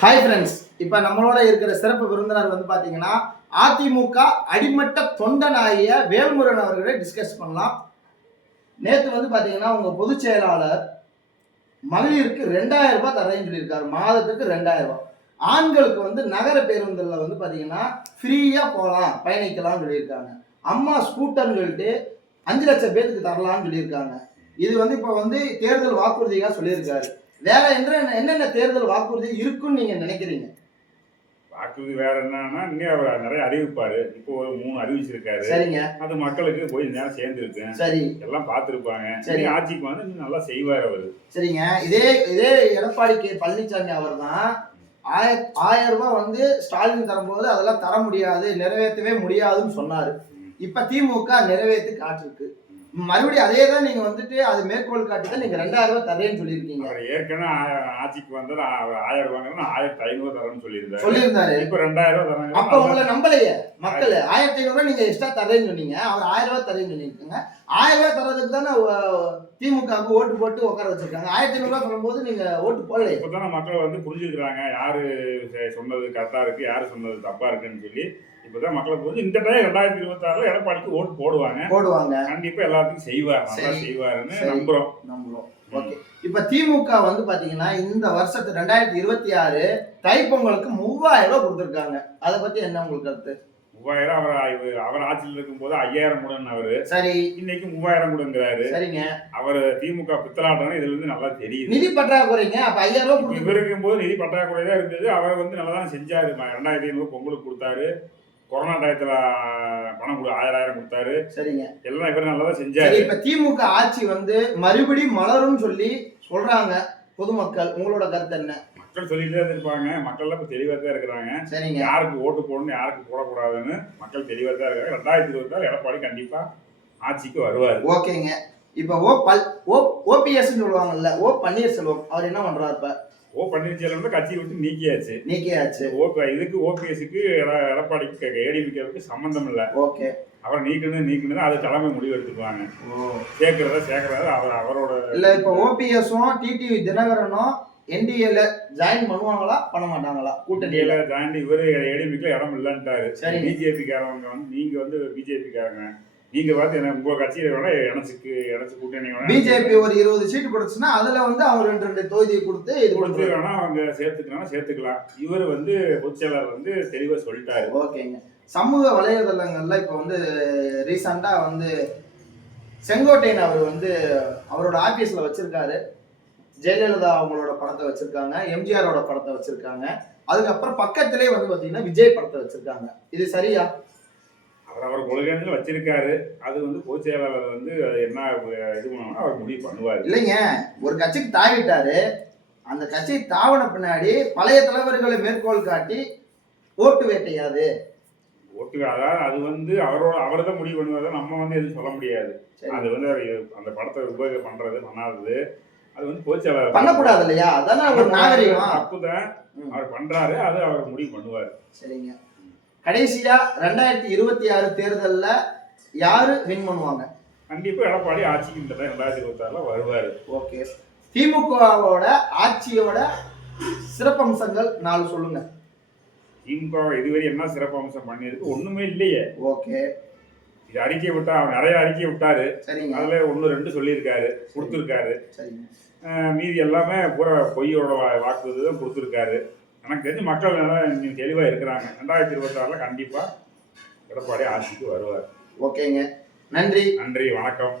Hi friends, இப்போ நம்மளோட இருக்கிற சிறப்பு விருந்தினர் வந்து பார்த்தீங்கன்னா அதிமுக அடிமட்ட தொண்டனாகிய வேல்முருகன் அவர்களை டிஸ்கஸ் பண்ணலாம். நேற்று வந்து பார்த்தீங்கன்னா உங்கள் பொதுச் செயலாளர் மகளிருக்கு 2000 ரூபாய் தரேன்னு சொல்லியிருக்காரு. மாதத்துக்கு 2000 ரூபாய். ஆண்களுக்கு வந்து நகர பேருந்தில் வந்து பார்த்தீங்கன்னா ஃப்ரீயாக போகலாம், பயணிக்கலாம்னு சொல்லியிருக்காங்க. அம்மா ஸ்கூட்டர்னு சொல்லிட்டு 5 லட்சம் பேருக்கு தரலாம்னு சொல்லியிருக்காங்க. இது வந்து இப்போ வந்து தேர்தல் வாக்குறுதியாக சொல்லியிருக்காரு. வேற என்னென்ன தேர்தல் வாக்குறுதி இருக்குன்னு நீங்க நினைக்கிறீங்க? வாக்குறுதி வேற என்னன்னா, இன்னும் அவர் நிறைய அறிவிப்பாரு. இப்போ ஒரு 3 அறிவிச்சிருக்காரு. சரிங்க. அது மக்களுக்கு போய் நேரம் சேர்ந்துருக்கு. சரி. எல்லாம் பார்த்துருப்பாங்க. சரி. ஆட்சிக்கு வந்து இன்னும் நல்லா செய்வார் அவரு. சரிங்க. இதே எடப்பாடி பழனிசாமி அவர் தான் 1000 ரூபாய் வந்து ஸ்டாலின் தரும்போது அதெல்லாம் தர முடியாது, நிறைவேற்றவே முடியாதுன்னு சொன்னாரு. இப்ப திமுக நிறைவேற்றி காட்டிருக்கு. மறுபடியும் அதே தான் நீங்க வந்துட்டு அது மேற்கோள் காட்டி தான் நீங்க 2000 ரூபாய் தரேன்னு சொல்லியிருக்கீங்க. அவர் ஏற்கனவே ஆட்சிக்கு வந்து 1000 ரூபாய் 1500 தரேன்னு சொல்லியிருந்தாரு. இப்ப 2000 ரூபாய் தராங்க. அப்ப உங்களை நம்பலையே மக்கள். 1500 ரூபாய் நீங்க எக்ஸ்ட்ரா தரேன்னு சொன்னீங்க. அவர் 1000 ரூபாய் தரேன்னு சொல்லியிருக்காங்க. 1000 ரூபாய் தரதுக்கு தானே திமுகவுக்கு ஓட்டு போட்டு உட்கார வச்சிருக்காங்க. 1500 ரூபாய் சொல்லும்போது நீங்க ஓட்டு போடல. இப்பதானே மக்கள் வந்து புரிஞ்சுக்கிறாங்க யாரு சொன்னது கரெக்டா இருக்கு, யாரு சொன்னது தப்பா இருக்குன்னு சொல்லி. இப்பதான் மக்களை புரிஞ்சு இந்த டைம் 2026 எடப்பாடிக்கு ஓட்டு போடுவாங்க. கண்டிப்பா எல்லாத்துக்கும் செய்வார், நல்லா செய்வாருன்னு நம்புறோம். ஓகே. இப்ப திமுக வந்து பாத்தீங்கன்னா இந்த வருஷத்து 2026 தைப்பொங்கலுக்கு 3000 ரூபாய் கொடுத்திருக்காங்க. அதை பத்தி என்ன உங்களுக்கு கருத்து? 3000 அவர் ஆட்சியில் இருக்கும் போது 5000 கொடுன்னு அவரு. சரி. இன்னைக்கு 3000 கொடுங்கிறாரு. சரிங்க. அவர் திமுக பித்தலாட்டம் இதுல இருந்து நல்லா தெரியுது. நிதி பற்றாக்குறைங்க. அப்ப 5000 ரூபாய் இவர் இருக்கும் போது நிதி பற்றாக்குறை தான் இருந்தது. அவர் வந்து நல்லா தான் செஞ்சாரு. 2500 பொங்கலுக்கு கொடுத்தாரு. கொரோனா டயத்துல பணம் 1000 கொடுத்தாரு. சரிங்க. எல்லாம் இவர் நல்லா தான் செஞ்சாரு. இப்ப திமுக ஆட்சி வந்து மறுபடியும் மலரும் சொல்லி சொல்றாங்க பொதுமக்கள். உங்களோட கருத்து என்ன? மக்கள் சொல்லிட்டு தான் இருப்பாங்க. மக்கள் எல்லாம் இப்ப தெளிவா தான் இருக்கிறாங்க. சரிங்க. யாருக்கு ஓட்டு போடணும், யாருக்கு போடக்கூடாதுன்னு மக்கள் தெளிவா தான் இருக்காங்க. 2026 எடப்பாடி கண்டிப்பா ஆட்சிக்கு வருவாரு. ஓகேங்க. இப்ப ஓபிஎஸ் சொல்லுவாங்கல்ல, பன்னீர்செல்வம் அவர் என்ன பண்றாரு? இப்ப பன்னீர்செல்வம் கட்சியை விட்டு நீக்கியாச்சு. இதுக்கு ஓபிஎஸ்க்கு எடப்பாடிக்கு ஏடிஎம்கேவுக்கு சம்பந்தம் இல்லை. ஓகே. அவரை நீக்கணும் அது தலைமை முடிவு எடுத்துக்குவாங்க. சேர்க்கறத அவரோட இல்ல. இப்ப ஓபிஎஸும் டிடிவி தினகரனும் என்டிஏல ஜாயின் பண்ணுவாங்களா பண்ண மாட்டாங்களா? கூட்டணியில ஜாயின் இவரு ஏடிஎம்கே இடம் இல்லைன்ட்டாரு. பிஜேபி காரவங்க வந்து நீங்க வந்து பிஜேபி காரங்க நீங்க பார்த்து என்ன உங்க கட்சியில வேணா இணைச்சு கூட்டணி பிஜேபி ஒரு 20 சீட்டு கொடுத்துச்சுன்னா அதுல வந்து அவங்க 2 தொகுதியை கொடுத்து இது கொடுத்து வேணா அவங்க சேர்த்துக்கலாம். இவர் வந்து பொதுச்செயலாளர் வந்து தெளிவா சொல்லிட்டாரு. ஓகேங்க. சமூக வலைதளங்கள்ல இப்ப வந்து ரீசெண்டா வந்து செங்கோட்டையன் அவர் வந்து அவரோட ஆபீஸ்ல வச்சிருக்காரு. ஜெயலலிதா அவங்களோட படத்தை வச்சிருக்காங்க, எம்ஜிஆரோட படத்தை வச்சிருக்காங்க. அதுக்கப்புறம் பக்கத்திலே வந்து பாத்தீங்கன்னா விஜய் படத்தை வச்சிருக்காங்க. இது சரியா? அவர் கொள்கைன்னு வச்சிருக்காரு. அது வந்து பொதுச் செயலாளர் வந்து என்ன இது பண்ணணும் அவர் முடிவு பண்ணுவார். இல்லைங்க, ஒரு கட்சிக்கு தாவிட்டாரு. அந்த கட்சியை தாவன பின்னாடி பழைய தலைவர்களை மேற்கோள் காட்டி ஓட்டு வேட்டையாது. அதாவது அது வந்து அவர் தான் முடிவு பண்ணுவார். நம்ம வந்து எதுவும் சொல்ல முடியாது. அது வந்து அந்த படத்தை உபயோகம் பண்றது பண்ணாதது அது வந்து பொதுச் செயலாளர் பண்ணக்கூடாது இல்லையா? அதான் ஒரு நாகரிகம். தப்புதான் அவர் பண்றாரு. அது அவர் முடிவு பண்ணுவார். சரிங்க. கடைசியா 2026 தேர்தல்ல யாரு வின் பண்ணுவாங்க? கண்டிப்பா எடப்பாடி ஆட்சிக்கு இந்த 2026 வருவாரு. ஓகே. திமுகவோட ஆட்சியோட சிறப்பம்சங்கள் 4 சொல்லுங்க. திமுக இதுவரை என்ன சிறப்பம்சம் பண்ணிருக்கு? ஒண்ணுமே இல்லையே. ஓகே. இது அறிக்கை விட்டா அவர் நிறைய அறிக்கை விட்டாரு. சரிங்க. அதுல 1 2 சொல்லியிருக்காரு, கொடுத்துருக்காரு. சரிங்க. மீதி எல்லாமே பூரா பொய்யோட வாக்குறுதி தான் கொடுத்துருக்காரு. எனக்கு தெரிஞ்சு மக்கள் தெளிவா இருக்கிறாங்க. 2026 கண்டிப்பா எடப்பாடி ஆட்சிக்கு வருவார். ஓகேங்க. நன்றி. வணக்கம்.